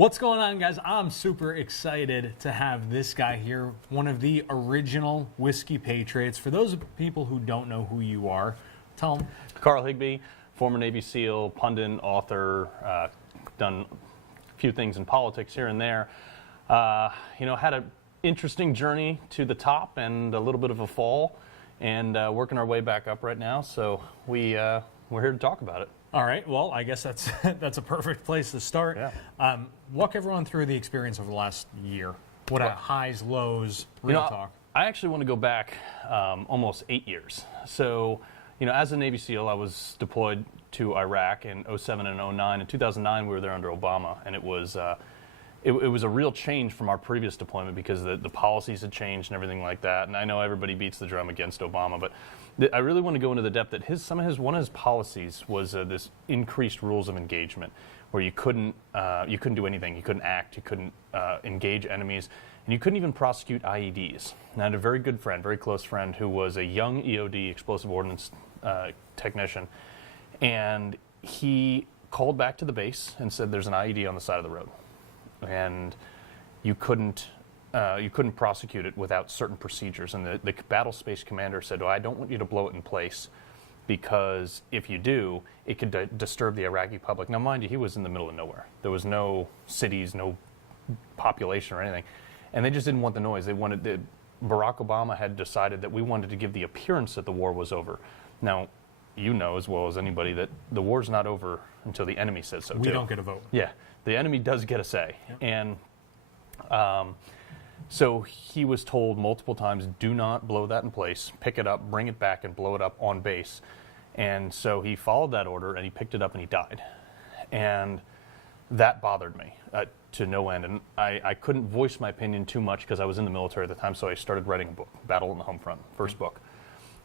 What's going on, guys? I'm super excited to have this guy here, one of the original Whiskey Patriots. For those people who don't know who you are, tell them. Carl Higbie, former Navy SEAL, pundit, author, done a few things in politics here and there. Had an interesting journey to the top and a little bit of a fall, and working our way back up right now. So we're here to talk about it. All right. Well, I guess that's a perfect place to start. Yeah. Walk everyone through the experience over the last year. What highs, lows, real talk. I actually want to go back almost 8 years. So, as a Navy SEAL, I was deployed to Iraq in 07 and 09. In 2009, we were there under Obama, and it was a real change from our previous deployment because the policies had changed and everything like that. And I know everybody beats the drum against Obama, but I really want to go into the depth that one of his policies was this increased rules of engagement, where you couldn't do anything, you couldn't act, you couldn't engage enemies, and you couldn't even prosecute IEDs. And I had a very good friend, very close friend, who was a young EOD, explosive ordnance technician, and he called back to the base and said, "There's an IED on the side of the road, and you couldn't prosecute it without certain procedures." And the battle space commander said, "Well, I don't want you to blow it in place, because if you do, it could disturb the Iraqi public." Now, mind you, he was in the middle of nowhere. There was no cities, no population or anything. And they just didn't want the noise. Barack Obama had decided that we wanted to give the appearance that the war was over. Now, you know as well as anybody that the war's not over until the enemy says so, too. We don't get a vote. Yeah, the enemy does get a say. Yep. And so he was told multiple times, do not blow that in place, pick it up, bring it back, and blow it up on base. And so he followed that order, and he picked it up, and he died. And that bothered me to no end. And I couldn't voice my opinion too much because I was in the military at the time, so I started writing a book, Battle on the Home Front, first book.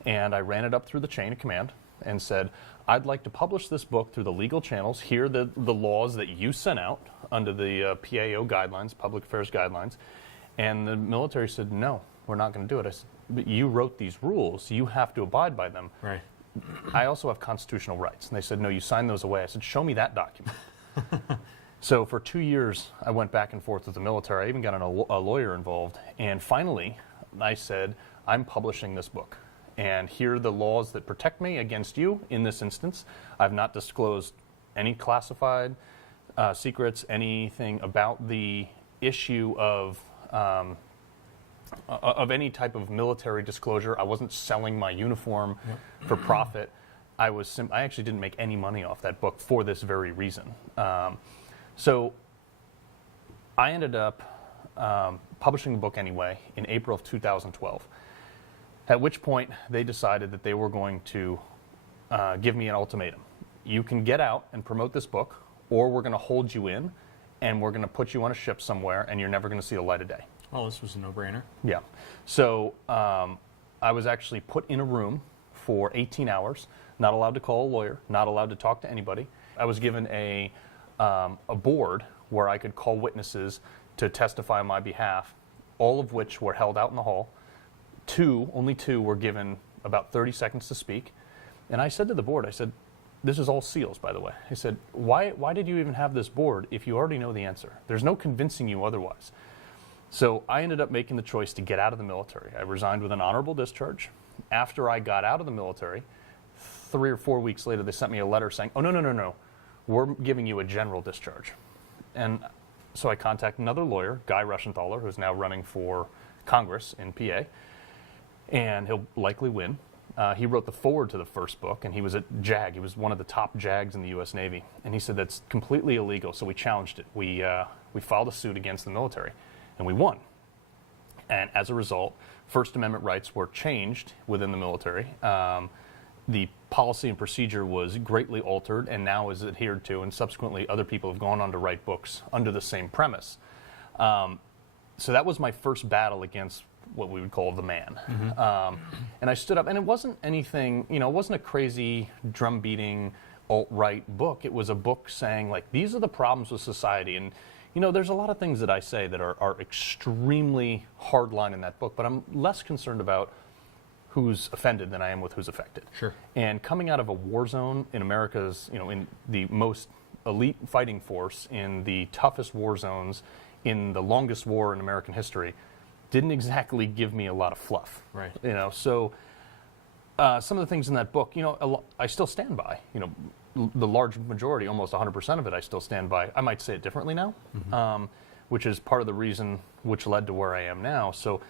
And I ran it up through the chain of command and said, I'd like to publish this book through the legal channels. Here are the laws that you sent out under the PAO guidelines, Public Affairs Guidelines. And the military said, no, we're not going to do it. I said, but you wrote these rules. You have to abide by them. Right. I also have constitutional rights. And they said, no, you signed those away. I said, show me that document. So for 2 years, I went back and forth with the military. I even got a lawyer involved. And finally, I said, I'm publishing this book. And here are the laws that protect me against you in this instance. I've not disclosed any classified secrets, anything about the issue of any type of military disclosure. I wasn't selling my uniform for profit. I actually didn't make any money off that book for this very reason. So I ended up publishing the book anyway in April of 2012. At which point they decided that they were going to give me an ultimatum. You can get out and promote this book, or we're going to hold you in, and we're going to put you on a ship somewhere, and you're never going to see the light of day. Oh, this was a no-brainer. Yeah. So I was actually put in a room for 18 hours, not allowed to call a lawyer, not allowed to talk to anybody. I was given a board where I could call witnesses to testify on my behalf, all of which were held out in the hall. Only two were given about 30 seconds to speak. And I said to the board, I said, this is all SEALs, by the way. I said, why did you even have this board if you already know the answer? There's no convincing you otherwise. So I ended up making the choice to get out of the military. I resigned with an honorable discharge. After I got out of the military, 3 or 4 weeks later, they sent me a letter saying, oh, no. We're giving you a general discharge. And so I contacted another lawyer, Guy Rushenthaler, who's now running for Congress in PA. And he'll likely win. He wrote the foreword to the first book, and he was at JAG. He was one of the top JAGs in the U.S. Navy. And he said that's completely illegal, so we challenged it. We filed a suit against the military, and we won. And as a result, First Amendment rights were changed within the military. The policy and procedure was greatly altered and now is adhered to, and subsequently other people have gone on to write books under the same premise. So that was my first battle against what we would call the man. Mm-hmm. And I stood up, and it wasn't anything, it wasn't a crazy drum beating alt-right book. It was a book saying, like, these are the problems with society. And, there's a lot of things that I say that are extremely hardline in that book, but I'm less concerned about who's offended than I am with who's affected. Sure. And coming out of a war zone in America's, in the most elite fighting force in the toughest war zones in the longest war in American history didn't exactly give me a lot of fluff. Right. So some of the things in that book, I still stand by. The large majority, almost 100% of it, I still stand by. I might say it differently now, which is part of the reason which led to where I am now. So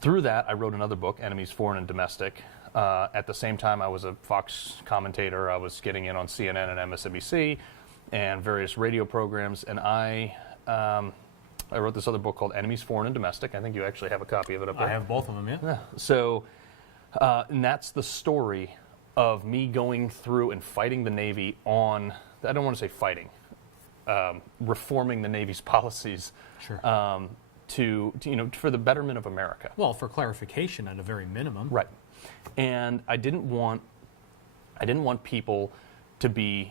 through that, I wrote another book, Enemies, Foreign and Domestic. At the same time, I was a Fox commentator. I was getting in on CNN and MSNBC and various radio programs. And I wrote this other book called Enemies, Foreign and Domestic. I think you actually have a copy of it up there. I have both of them, yeah. So, and that's the story of me going through and fighting the Navy on, I don't want to say fighting, reforming the Navy's policies. Sure. For the betterment of America. Well, for clarification at a very minimum. Right. And I didn't want people to be,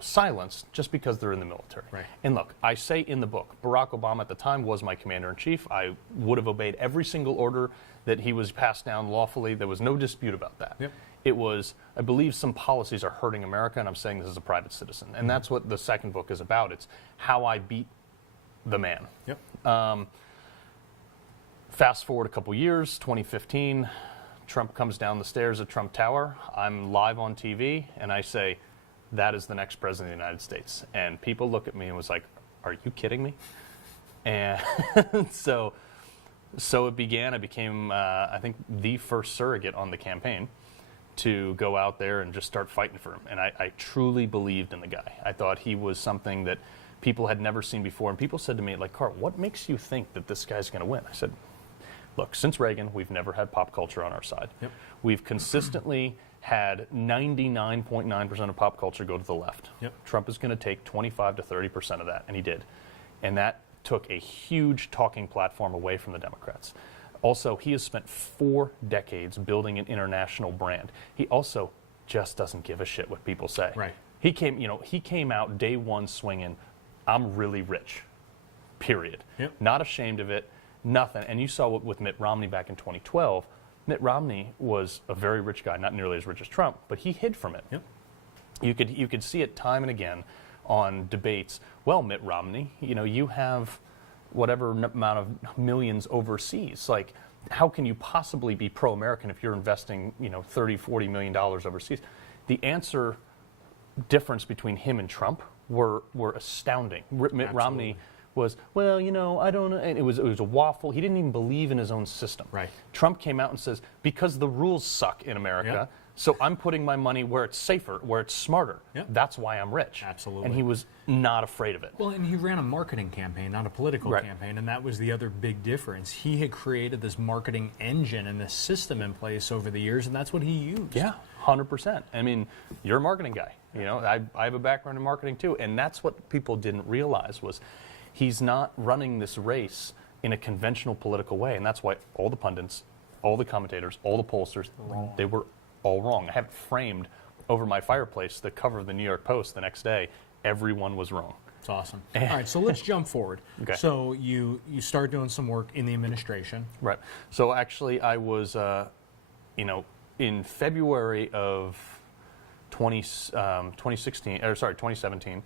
silenced just because they're in the military. Right. And look, I say in the book, Barack Obama at the time was my commander-in-chief. I would have obeyed every single order that he was passed down lawfully. There was no dispute about that. Yep. It was, I believe some policies are hurting America, and I'm saying this as a private citizen. And that's what the second book is about. It's how I beat the man. Yep. Fast forward a couple years, 2015, Trump comes down the stairs at Trump Tower. I'm live on TV, and I say, that is the next president of the United States. And people look at me and was like, are you kidding me? And so it began. I became, I think, the first surrogate on the campaign to go out there and just start fighting for him. And I truly believed in the guy. I thought he was something that people had never seen before. And people said to me, like, Carl, what makes you think that this guy's going to win? I said, look, since Reagan, we've never had pop culture on our side. Yep. We've consistently had 99.9% of pop culture go to the left. Yep. Trump is going to take 25 to 30% of that, and he did. And that took a huge talking platform away from the Democrats. Also, he has spent 4 decades building an international brand. He also just doesn't give a shit what people say. Right. He came out day one swinging, I'm really rich, period. Yep. Not ashamed of it, nothing. And you saw with Mitt Romney back in 2012. Mitt Romney was a very rich guy, not nearly as rich as Trump, but he hid from it. Yep. You could see it time and again on debates. Well, Mitt Romney, you have whatever amount of millions overseas. Like, how can you possibly be pro-American if you're investing, $30, $40 million overseas? The answer difference between him and Trump were astounding. Mitt Romney was, well, I don't know, and it was a waffle. He didn't even believe in his own system. Right. Trump came out and says, because the rules suck in America, so I'm putting my money where it's safer, where it's smarter. Yep. That's why I'm rich. Absolutely. And he was not afraid of it. Well, and he ran a marketing campaign, not a political campaign, and that was the other big difference. He had created this marketing engine and this system in place over the years, and that's what he used. Yeah, 100%. I mean, you're a marketing guy. I have a background in marketing too, and that's what people didn't realize was he's not running this race in a conventional political way, and that's why all the pundits, all the commentators, all the pollsters, they were all wrong. I have it framed over my fireplace, the cover of the New York Post the next day. Everyone was wrong. It's awesome. All right, so let's jump forward. Okay. So you start doing some work in the administration. Right. So actually, I was, in February of 2017,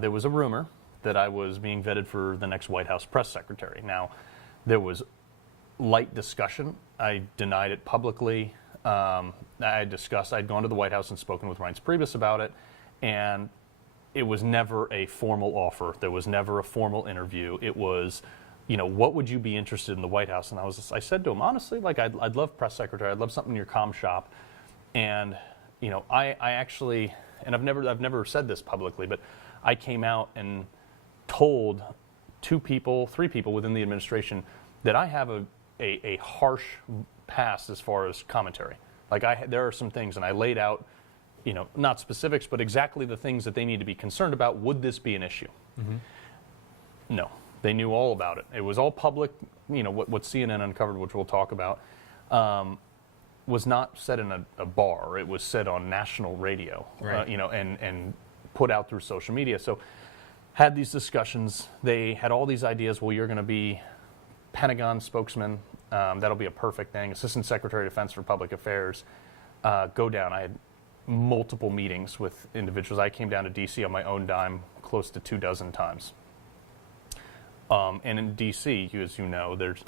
there was a rumor that I was being vetted for the next White House press secretary. Now, there was light discussion. I denied it publicly. I'd gone to the White House and spoken with Reince Priebus about it, and it was never a formal offer. There was never a formal interview. It was, what would you be interested in the White House? And I said to him, honestly, like, I'd love press secretary. I'd love something in your comm shop. And, I actually, and I've never said this publicly, but I came out and told 3 people within the administration that I have a harsh past as far as commentary. Like, there are some things, and I laid out, not specifics, but exactly the things that they need to be concerned about. Would this be an issue? Mm-hmm. No. They knew all about it. It was all public. What CNN uncovered, which we'll talk about, was not said in a bar. It was said on national radio, right. And put out through social media. So had these discussions. They had all these ideas. Well, you're going to be Pentagon spokesman. That'll be a perfect thing. Assistant Secretary of Defense for Public Affairs. Go down. I had multiple meetings with individuals. I came down to D.C. on my own dime close to 24 times. And in D.C., as you know, there's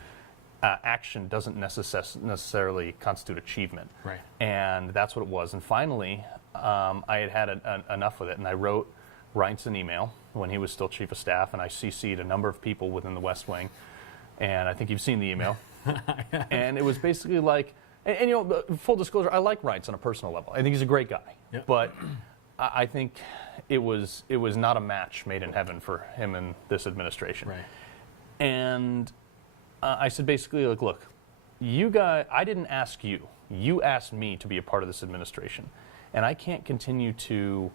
action doesn't necessarily constitute achievement. Right. And that's what it was. And finally, I had enough with it, and I wrote Reince an email when he was still chief of staff, and I CC'd a number of people within the West Wing. And I think you've seen the email. And it was basically like, and you know, full disclosure, I like Reince on a personal level. I think he's a great guy. Yep. But I think it was not a match made in heaven for him and this administration. Right. And I said basically, like, look, you guys, I didn't ask you. You asked me to be a part of this administration. And I can't continue to,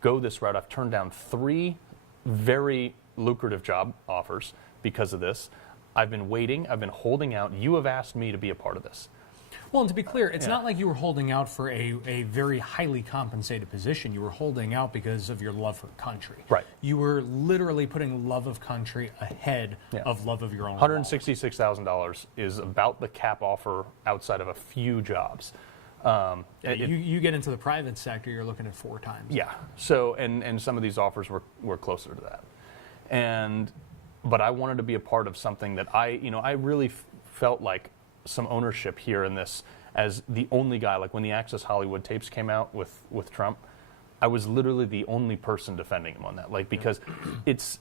go this route. I've turned down 3 very lucrative job offers because of this. I've been waiting. I've been holding out. You have asked me to be a part of this. Well, and to be clear, it's not like you were holding out for a very highly compensated position. You were holding out because of your love for country. Right. You were literally putting love of country ahead of love of your own. $166,000 is about the cap offer outside of a few jobs. You get into the private sector, you're looking at 4 times. Yeah. So, and some of these offers were closer to that. But I wanted to be a part of something that I really felt like some ownership here in this as the only guy. Like when the Access Hollywood tapes came out with Trump, I was literally the only person defending him on that. Like, because it's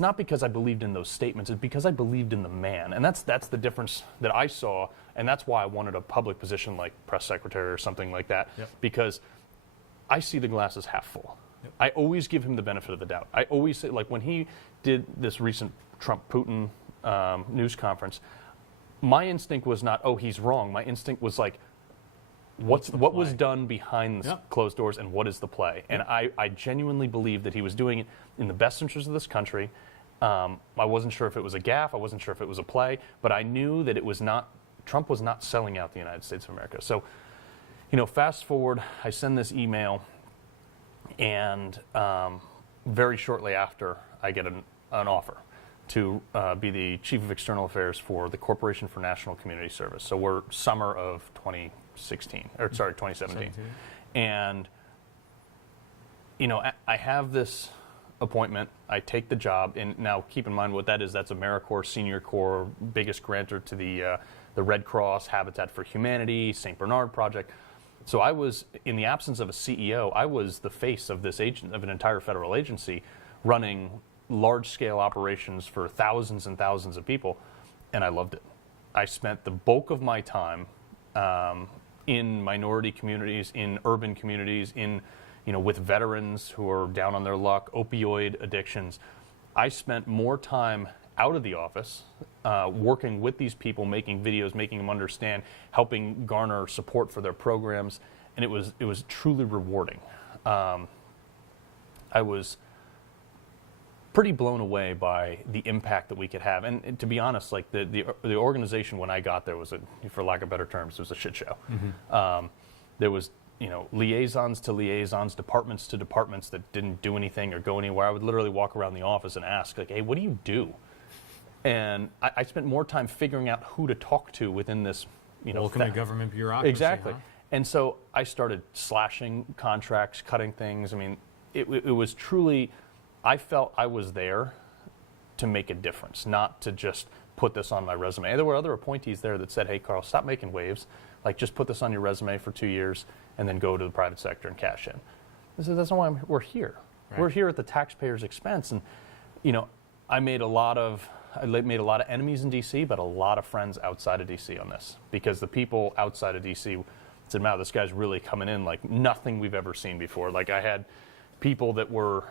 not because I believed in those statements, it's because I believed in the man. And that's the difference that I saw, and that's why I wanted a public position like press secretary or something like that, because I see the glass as half full. I always give him the benefit of the doubt. I always say, like when he did this recent Trump-Putin news conference, my instinct was not, oh, he's wrong. My instinct was like, what was done behind the closed doors and what is the play? And I genuinely believe that he was doing it in the best interest of this country. I wasn't sure if it was a gaffe. I wasn't sure if it was a play. But I knew that it was not, Trump was not selling out the United States of America. So, fast forward, I send this email, and very shortly after, I get an offer to be the Chief of External Affairs for the Corporation for National Community Service. So we're summer of 2017. And, I have this appointment. I take the job, and now keep in mind what that is. That's AmeriCorps, Senior Corps, biggest grantor to the Red Cross, Habitat for Humanity, St. Bernard Project. So I was, in the absence of a CEO, I was the face of this of an entire federal agency running large-scale operations for thousands and thousands of people, and I loved it. I spent the bulk of my time in minority communities, in urban communities, with veterans who are down on their luck, opioid addictions. I spent more time out of the office working with these people, making videos, making them understand, helping garner support for their programs, and it was truly rewarding. I was pretty blown away by the impact that we could have, and to be honest, like the organization when I got there was, for lack of better terms, it was a shit show. Mm-hmm. There was liaisons to liaisons, departments to departments that didn't do anything or go anywhere. I would literally walk around the office and ask, like, hey, what do you do? And I spent more time figuring out who to talk to within this, welcome to government bureaucracy. Exactly. Huh? And so I started slashing contracts, cutting things. I mean, it was truly, I felt I was there to make a difference, not to just put this on my resume. There were other appointees there that said, hey, Carl, stop making waves. Like, just put this on your resume for 2 years and then go to the private sector and cash in. I said, that's not why we're here. Right. We're here at the taxpayer's expense. And, I made a lot of enemies in D.C., but a lot of friends outside of D.C. on this, because the people outside of D.C. said, wow, this guy's really coming in like nothing we've ever seen before. Like, I had people that were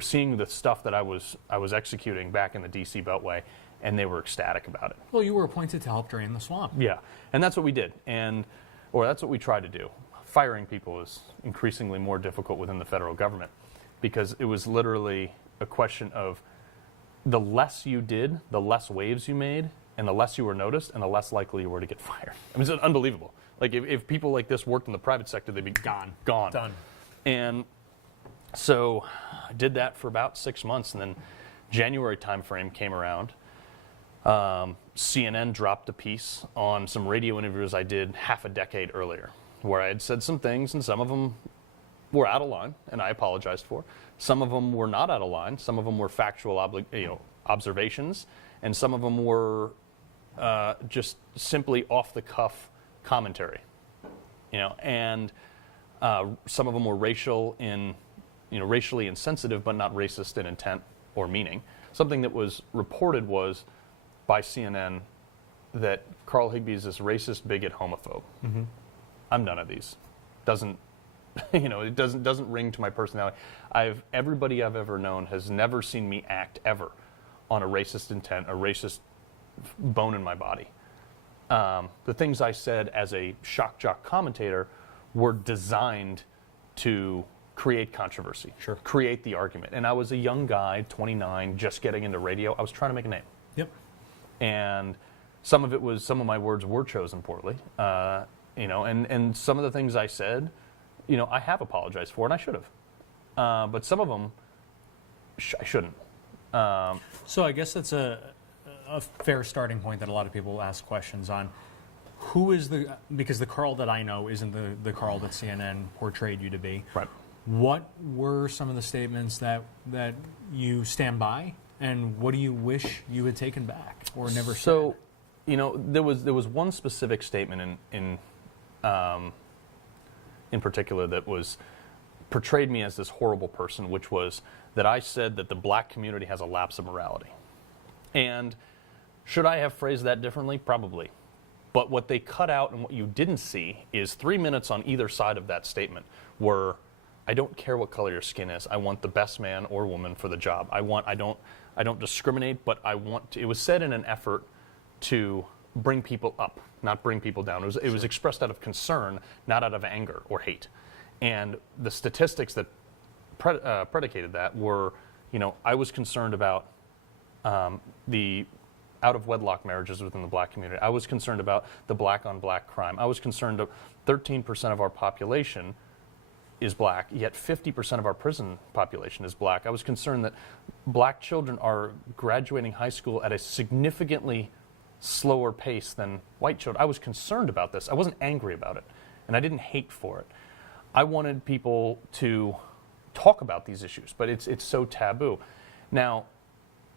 seeing the stuff that I was executing back in the D.C. Beltway, and they were ecstatic about it. Well, you were appointed to help drain the swamp. Yeah, and that's what we did, or that's what we tried to do. Firing people is increasingly more difficult within the federal government, because it was literally a question of the less you did, the less waves you made, and the less you were noticed, and the less likely you were to get fired. I mean, it's unbelievable. Like, if people like this worked in the private sector, they'd be gone. Done. And so I did that for about 6 months, and then January timeframe came around. CNN dropped a piece on some radio interviews I did half a decade earlier, where I had said some things, and some of them were out of line, and I apologized for. Some of them were not out of line. Some of them were factual observations, and some of them were just simply off-the-cuff commentary. And some of them were racially insensitive, but not racist in intent or meaning. Something that was reported was by CNN that Carl Higbie is this racist, bigot, homophobe. Mm-hmm. I'm none of these. It doesn't ring to my personality. Everybody I've ever known has never seen me act ever on a racist intent, a racist bone in my body. The things I said as a shock jock commentator were designed to create controversy, create the argument. And I was a young guy, 29, just getting into radio. I was trying to make a name. Yep. And some of my words were chosen poorly, and some of the things I said, I have apologized for, and I should have. But some of them, I shouldn't. So I guess that's a fair starting point that a lot of people ask questions on. Who is because the Carl that I know isn't the Carl that CNN portrayed you to be. Right. What were some of the statements that you stand by, and what do you wish you had taken back or never said? So, there was one specific statement in particular that portrayed me as this horrible person, which was that I said that the black community has a lapse of morality. And should I have phrased that differently? Probably. But what they cut out and what you didn't see is 3 minutes on either side of that statement were, I don't care what color your skin is. I want the best man or woman for the job. I don't discriminate, but I want to. It was said in an effort to bring people up, not bring people down. It was expressed out of concern, not out of anger or hate. And the statistics that predicated that were, I was concerned about the out-of-wedlock marriages within the black community. I was concerned about the black-on-black crime. I was concerned that 13% of our population is black, yet 50% of our prison population is black. I was concerned that black children are graduating high school at a significantly slower pace than white children. I was concerned about this. I wasn't angry about it, and I didn't hate for it. I wanted people to talk about these issues, but it's so taboo. Now,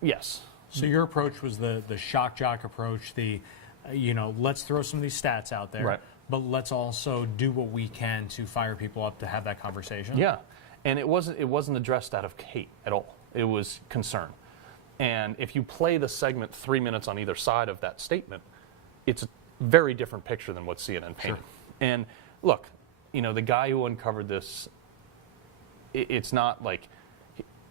yes. So your approach was the shock jock approach, let's throw some of these stats out there, right, but let's also do what we can to fire people up to have that conversation. Yeah, and it wasn't addressed out of hate at all. It was concern. And if you play the segment 3 minutes on either side of that statement, it's a very different picture than what CNN painted. Sure. And look, the guy who uncovered this, it's not like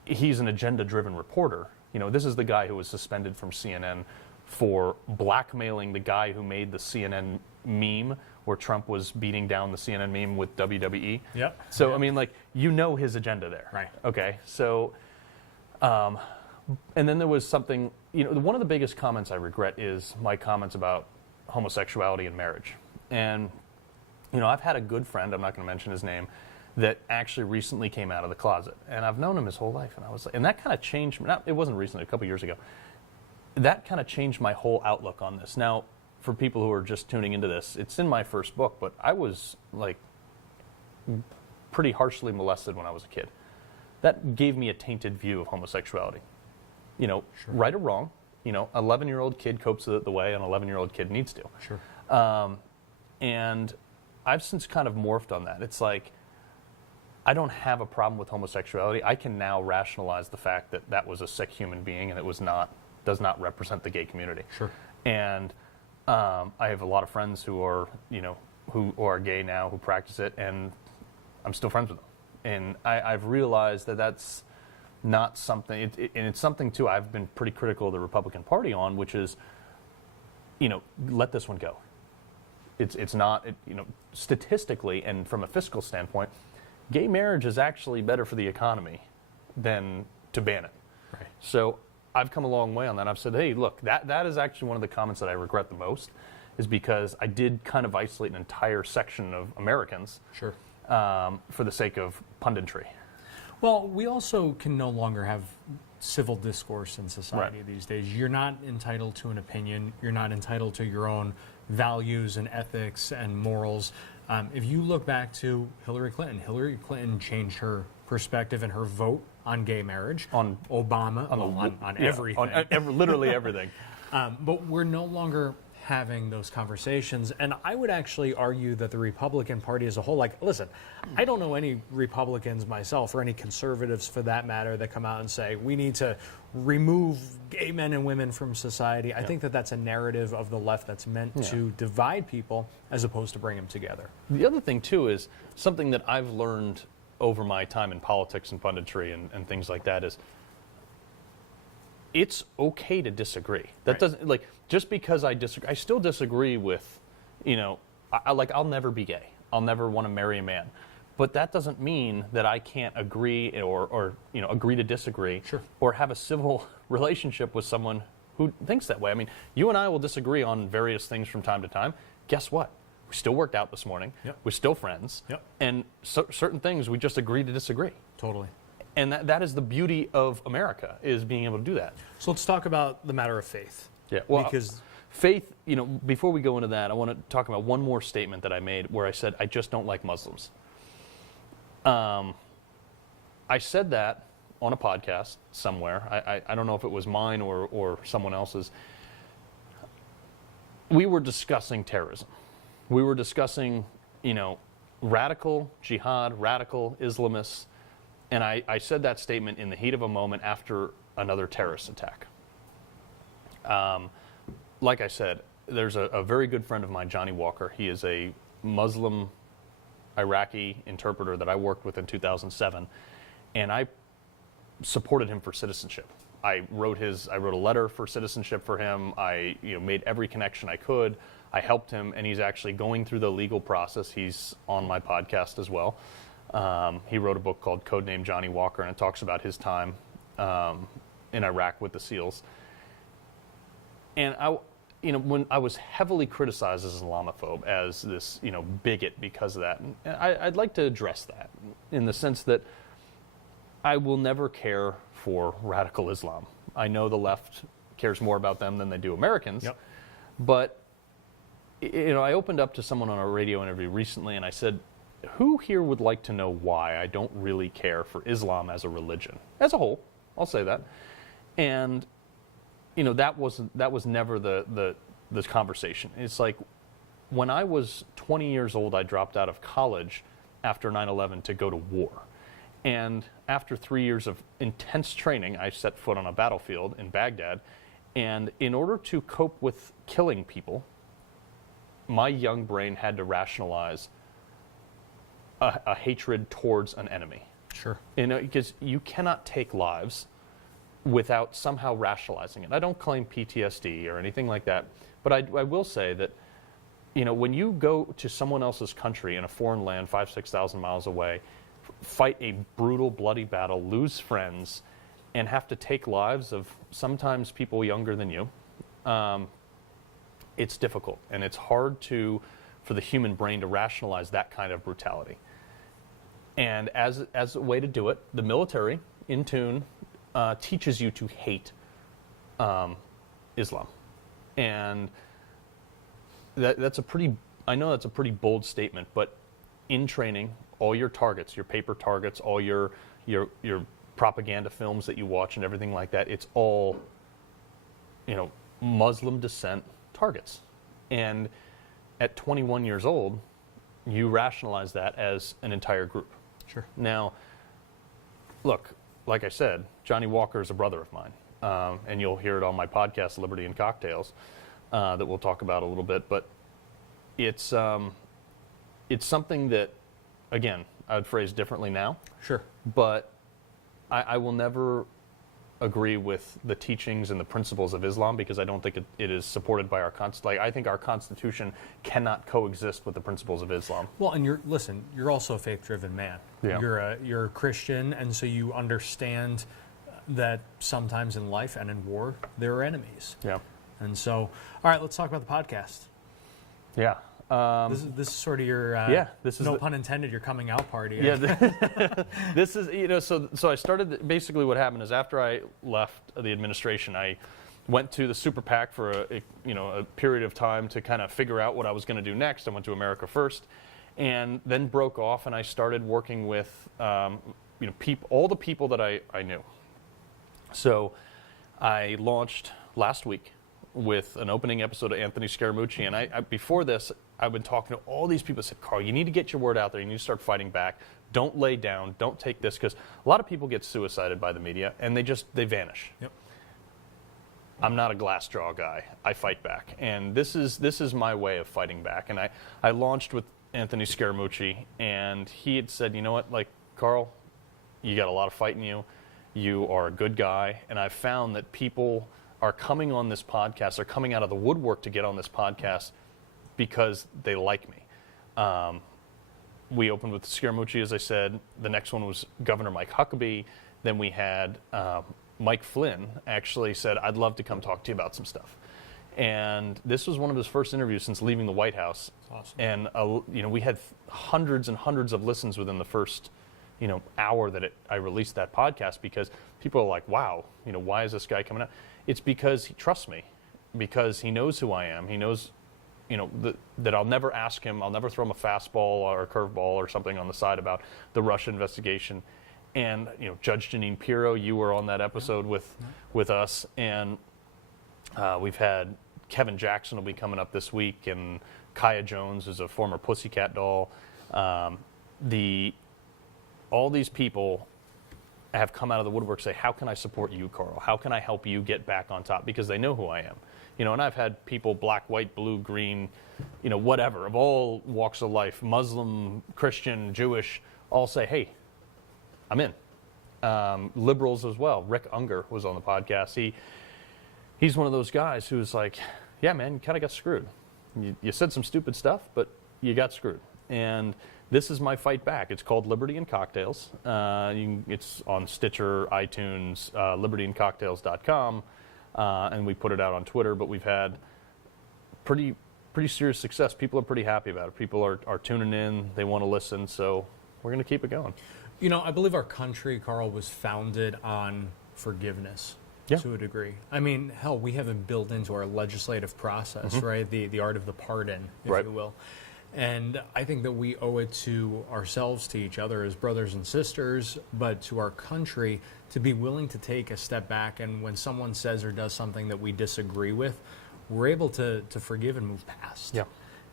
he's an agenda-driven reporter. This is the guy who was suspended from CNN for blackmailing the guy who made the CNN meme where Trump was beating down the CNN meme with WWE. Yep. So, his agenda there. Right. Okay. So, and then there was something, one of the biggest comments I regret is my comments about homosexuality and marriage. And, I've had a good friend, I'm not going to mention his name, that actually recently came out of the closet. And I've known him his whole life. And that kind of changed, it wasn't recently, a couple years ago. That kind of changed my whole outlook on this. Now, for people who are just tuning into this, it's in my first book, but I was pretty harshly molested when I was a kid. That gave me a tainted view of homosexuality. Sure. Right or wrong, 11-year-old kid copes with it the way an 11-year-old kid needs to. Sure. And I've since kind of morphed on that. It's like, I don't have a problem with homosexuality. I can now rationalize the fact that that was a sick human being and it does not represent the gay community. Sure. And I have a lot of friends who are, who are gay now, who practice it, and I'm still friends with them. And I've realized that that's not something, and it's something too I've been pretty critical of the Republican Party on, which is, let this one go. It's not, statistically and from a fiscal standpoint, gay marriage is actually better for the economy than to ban it. Right. So I've come a long way on that. I've said, hey, look, that is actually one of the comments that I regret the most, is because I did kind of isolate an entire section of Americans Sure. For the sake of punditry. Well, we also can no longer have civil discourse in society Right. these days. You're not entitled to an opinion. You're not entitled to your own values and ethics and morals. If you look back to Hillary Clinton changed her perspective and her vote on gay marriage, On Obama, on everything. Literally everything. But we're no longer having those conversations. And I would actually argue that the Republican Party as a whole, like, listen, I don't know any Republicans myself or any conservatives for that matter that come out and say we need to remove gay men and women from society. I think that that's a narrative of the left that's meant to divide people as opposed to bring them together. The other thing, too, is something that I've learned over my time in politics and punditry and things like that is it's okay to disagree. That doesn't, like, just because I disagree, I still disagree with, I'll never be gay. I'll never want to marry a man. But that doesn't mean that I can't agree or agree to disagree. Sure. Or have a civil relationship with someone who thinks that way. I mean, you and I will disagree on various things from time to time. Guess what? We still worked out this morning. Yep. We're still friends. Yep. And certain things we just agree to disagree. Totally. And that is the beauty of America, is being able to do that. So let's talk about the matter of faith. Yeah. Well, because faith, before we go into that, I want to talk about one more statement that I made where I said, I just don't like Muslims. I said that on a podcast somewhere. I don't know if it was mine or someone else's. We were discussing terrorism. We were discussing, radical jihad, radical Islamists. And I said that statement in the heat of a moment after another terrorist attack. Like I said, there's a very good friend of mine, Johnny Walker. He is a Muslim Iraqi interpreter that I worked with in 2007, and I supported him for citizenship. I wrote a letter for citizenship for him. I made every connection I could. I helped him, and he's actually going through the legal process. He's on my podcast as well. He wrote a book called Codename Johnny Walker, and it talks about his time in Iraq with the SEALs. And when I was heavily criticized as an Islamophobe, as this bigot because of that, and I'd like to address that in the sense that I will never care for radical Islam. I know the left cares more about them than they do Americans, Yep. but I opened up to someone on a radio interview recently, and I said, who here would like to know why I don't really care for Islam as a religion? As a whole, I'll say that. And, that was never the conversation. It's like, when I was 20 years old, I dropped out of college after 9/11 to go to war. And after 3 years of intense training, I set foot on a battlefield in Baghdad. And in order to cope with killing people, my young brain had to rationalize a hatred towards an enemy. Sure. Because you cannot take lives without somehow rationalizing it. I don't claim PTSD or anything like that, but I will say that, when you go to someone else's country in a foreign land, 5,000-6,000 miles away, fight a brutal, bloody battle, lose friends, and have to take lives of sometimes people younger than you, it's difficult, and it's hard for the human brain to rationalize that kind of brutality. And as a way to do it, the military, in tune, teaches you to hate Islam. And that's a pretty bold statement, but in training, all your targets, your paper targets, all your propaganda films that you watch and everything like that, it's all, Muslim descent targets. And at 21 years old, you rationalize that as an entire group. Sure. Now, look, like I said, Johnny Walker is a brother of mine, and you'll hear it on my podcast, Liberty and Cocktails, that we'll talk about a little bit. But it's something that, again, I would phrase differently now. Sure. But I will never agree with the teachings and the principles of Islam because I don't think it is supported by our Constitution. I think our Constitution cannot coexist with the principles of Islam. Well, and you're also a faith-driven man. Yeah. You're a Christian, and so you understand that sometimes in life and in war there are enemies. Yeah. And so, all right, let's talk about the podcast. Yeah. This is sort of your this is no pun intended, your coming out party. Yeah, this is so I started. Basically, what happened is after I left the administration, I went to the super PAC for a period of time to kind of figure out what I was going to do next. I went to America First, and then broke off, and I started working with all the people that I knew. So I launched last week with an opening episode of Anthony Scaramucci, and I before this, I've been talking to all these people. I said, Carl, you need to get your word out there. You need to start fighting back. Don't lay down. Don't take this, because a lot of people get suicided by the media, and they vanish. Yep. I'm not a glass jaw guy. I fight back, and this is my way of fighting back. And I launched with Anthony Scaramucci, and he had said, you know what, like, Carl, you got a lot of fight in you. You are a good guy, and I've found that people are coming on this podcast, are coming out of the woodwork to get on this podcast because they like me. We opened with Scaramucci, as I said. The next one was Governor Mike Huckabee. Then we had Mike Flynn actually said, I'd love to come talk to you about some stuff. And this was one of his first interviews since leaving the White House. Awesome. And we had hundreds and hundreds of listens within the first hour that I released that podcast, because people are like, wow, why is this guy coming out? It's because he trusts me, because he knows who I am. He knows, that I'll never ask him, I'll never throw him a fastball or a curveball or something on the side about the Russia investigation. And, Judge Jeanine Pirro, you were on that episode with us. And we've had Kevin Jackson will be coming up this week, and Kaya Jones is a former Pussycat doll. All these people have come out of the woodwork, say, how can I support you, Carl? How can I help you get back on top? Because they know who I am. And I've had people, black, white, blue, green, whatever, of all walks of life, Muslim, Christian, Jewish, all say, hey, I'm in. Liberals as well. Rick Unger was on the podcast. He's one of those guys who's like, yeah, man, you kind of got screwed. You said some stupid stuff, but you got screwed. And this is my fight back. It's called Liberty and Cocktails. It's on Stitcher, iTunes, libertyandcocktails.com, and we put it out on Twitter. But we've had pretty serious success. People are pretty happy about it. People are tuning in. They want to listen. So we're going to keep it going. I believe our country, Carl, was founded on forgiveness. Yeah. To a degree. I mean, hell, we have it built into our legislative process, right? The art of the pardon, if right. you will. And I think that we owe it to ourselves, to each other as brothers and sisters, but to our country to be willing to take a step back. And when someone says or does something that we disagree with, we're able to forgive and move past. Yeah.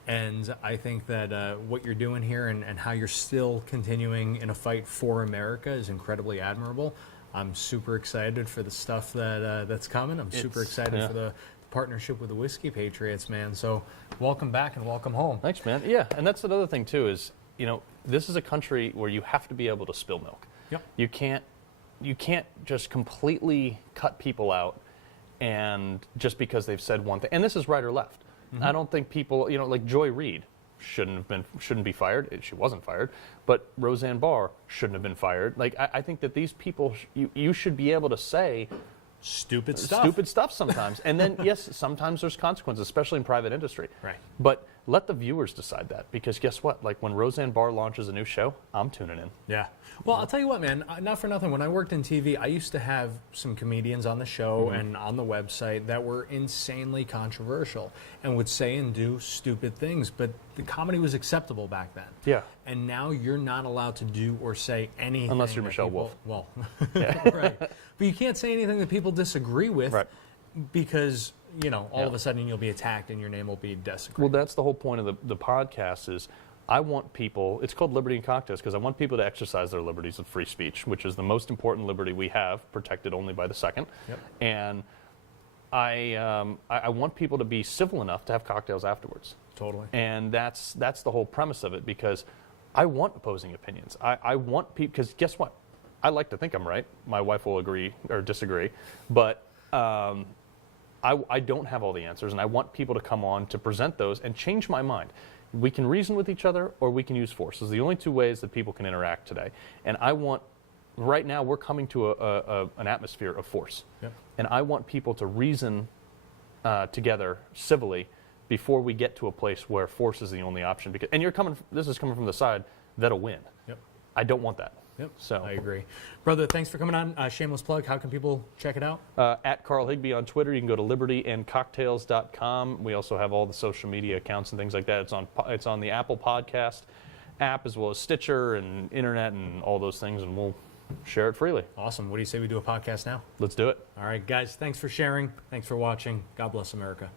And I think that what you're doing here and how you're still continuing in a fight for America is incredibly admirable. I'm super excited for the stuff that's coming. I'm super excited for the partnership with the Whiskey Patriots, man. So welcome back and welcome home. Thanks, man. Yeah, and that's another thing too is, this is a country where you have to be able to spill milk. Yep. You can't just completely cut people out and just because they've said one thing. And this is right or left. Mm-hmm. I don't think people, like Joy Reid shouldn't be fired. She wasn't fired, but Roseanne Barr shouldn't have been fired. Like I think that these people, you should be able to say stupid stuff sometimes. And then, yes, sometimes there's consequences, especially in private industry. Right. But let the viewers decide that, because guess what? Like when Roseanne Barr launches a new show, I'm tuning in. Yeah. Well, I'll tell you what, man, not for nothing. When I worked in TV, I used to have some comedians on the show and on the website that were insanely controversial and would say and do stupid things, but the comedy was acceptable back then. Yeah. And now you're not allowed to do or say anything. Unless you're Michelle Wolf. Well, right. But you can't say anything that people disagree with, right. Because, all of a sudden you'll be attacked and your name will be desecrated. Well, that's the whole point of the podcast is I want people, it's called Liberty and Cocktails, because I want people to exercise their liberties of free speech, which is the most important liberty we have, protected only by the second. Yep. And I want people to be civil enough to have cocktails afterwards. Totally. And that's the whole premise of it, because I want opposing opinions. I want people, because guess what? I like to think I'm right. My wife will agree or disagree, but I don't have all the answers, and I want people to come on to present those and change my mind. We can reason with each other, or we can use force. Those are the only two ways that people can interact today. And I want, right now, we're coming to an atmosphere of force. Yep. And I want people to reason together civilly before we get to a place where force is the only option. Because, and this is coming from the side that'll win. Yep. I don't want that. Yep. So I agree. Brother, thanks for coming on. Shameless plug. How can people check it out? At Carl Higbie on Twitter. You can go to libertyandcocktails.com. We also have all the social media accounts and things like that. It's on the Apple Podcast app as well as Stitcher and internet and all those things, and we'll share it freely. Awesome. What do you say we do a podcast now? Let's do it. All right, guys, thanks for sharing. Thanks for watching. God bless America.